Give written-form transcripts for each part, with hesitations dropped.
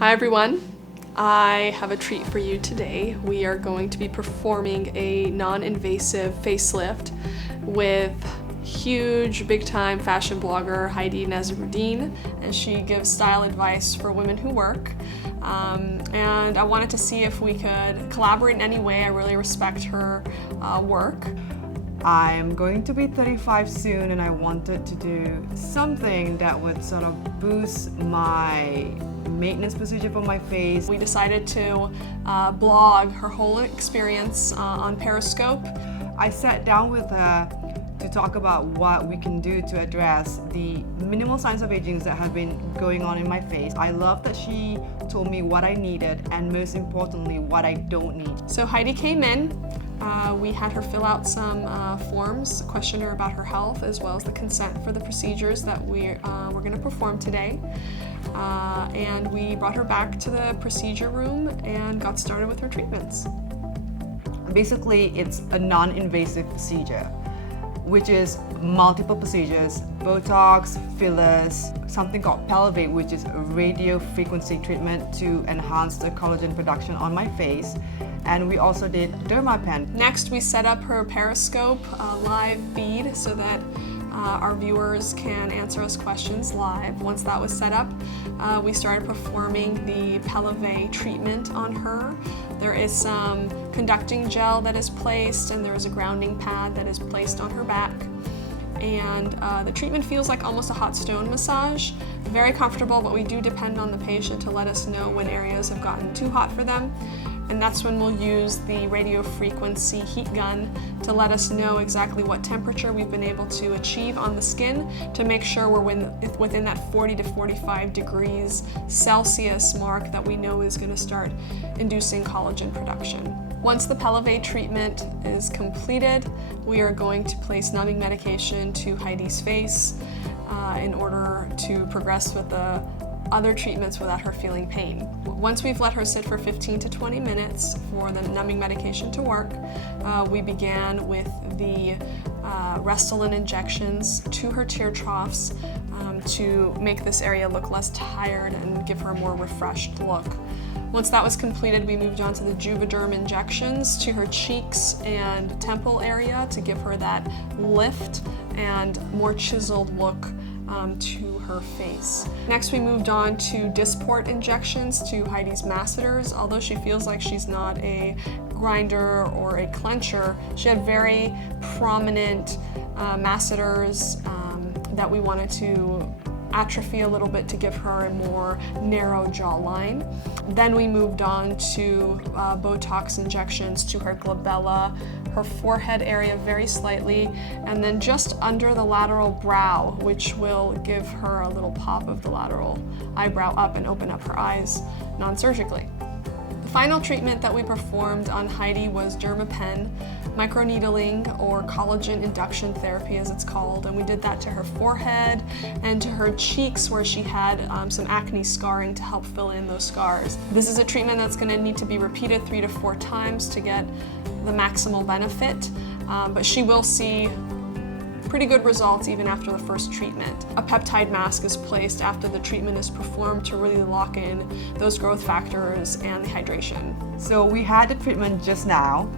Hi everyone, I have a treat for you today. We are going to be performing a non-invasive facelift with huge, big-time fashion blogger Sheila Nazarian, and she gives style advice for women who work. And I wanted to see if we could collaborate in any way. I really respect her work. I'm going to be 35 soon, and I wanted to do something that would sort of boost my maintenance procedure for my face. We decided to blog her whole experience on Periscope. I sat down with her to talk about what we can do to address the minimal signs of aging that have been going on in my face. I love that she told me what I needed and, most importantly, what I don't need. So Heidi came in. We had her fill out some forms, question her about her health, as well as the consent for the procedures that we're going to perform today. And we brought her back to the procedure room and got started with her treatments. Basically, it's a non-invasive procedure, which is multiple procedures: Botox, fillers, something called Pellevé, which is a radio frequency treatment to enhance the collagen production on my face. And we also did Dermapen. Next, we set up her Periscope live feed so that our viewers can answer us questions live. Once that was set up, we started performing the Pellevé treatment on her. There is some conducting gel that is placed, and there is a grounding pad that is placed on her back. And the treatment feels like almost a hot stone massage. Very comfortable, but we do depend on the patient to let us know when areas have gotten too hot for them. And that's when we'll use the radio frequency heat gun to let us know exactly what temperature we've been able to achieve on the skin to make sure we're within that 40 to 45 degrees Celsius mark that we know is going to start inducing collagen production. Once the Pellevé treatment is completed, we are going to place numbing medication to Heidi's face in order to progress with the other treatments without her feeling pain. Once we've let her sit for 15 to 20 minutes for the numbing medication to work, we began with the Restylane injections to her tear troughs to make this area look less tired and give her a more refreshed look. Once that was completed, we moved on to the Juvederm injections to her cheeks and temple area to give her that lift and more chiseled look to her face. Next, we moved on to Dysport injections to Heidi's masseters. Although she feels like she's not a grinder or a clencher, she had very prominent masseters that we wanted to atrophy a little bit to give her a more narrow jawline. Then we moved on to Botox injections to her glabella, her forehead area very slightly, and then just under the lateral brow, which will give her a little pop of the lateral eyebrow up and open up her eyes non-surgically. The final treatment that we performed on Heidi was Dermapen Microneedling, or collagen induction therapy as it's called, and we did that to her forehead and to her cheeks where she had some acne scarring to help fill in those scars. This is a treatment that's going to need to be repeated 3 to 4 times to get the maximal benefit, but she will see pretty good results even after the first treatment. A peptide mask is placed after the treatment is performed to really lock in those growth factors and the hydration. So we had the treatment just now.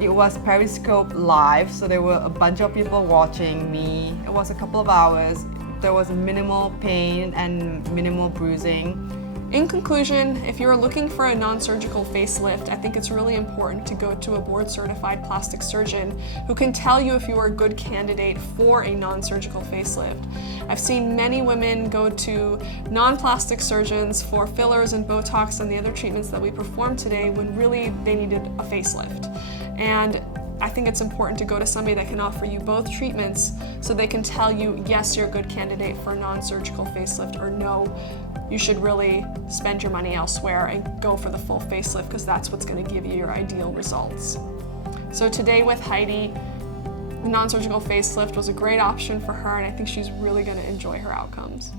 It was Periscope live, so there were a bunch of people watching me. It was a couple of hours. There was minimal pain and minimal bruising. In conclusion, if you're looking for a non-surgical facelift, I think it's really important to go to a board-certified plastic surgeon who can tell you if you are a good candidate for a non-surgical facelift. I've seen many women go to non-plastic surgeons for fillers and Botox and the other treatments that we performed today when really they needed a facelift. And I think it's important to go to somebody that can offer you both treatments so they can tell you, yes, you're a good candidate for a non-surgical facelift, or no, you should really spend your money elsewhere and go for the full facelift because that's what's going to give you your ideal results. So today with Heidi, the non-surgical facelift was a great option for her, and I think she's really going to enjoy her outcomes.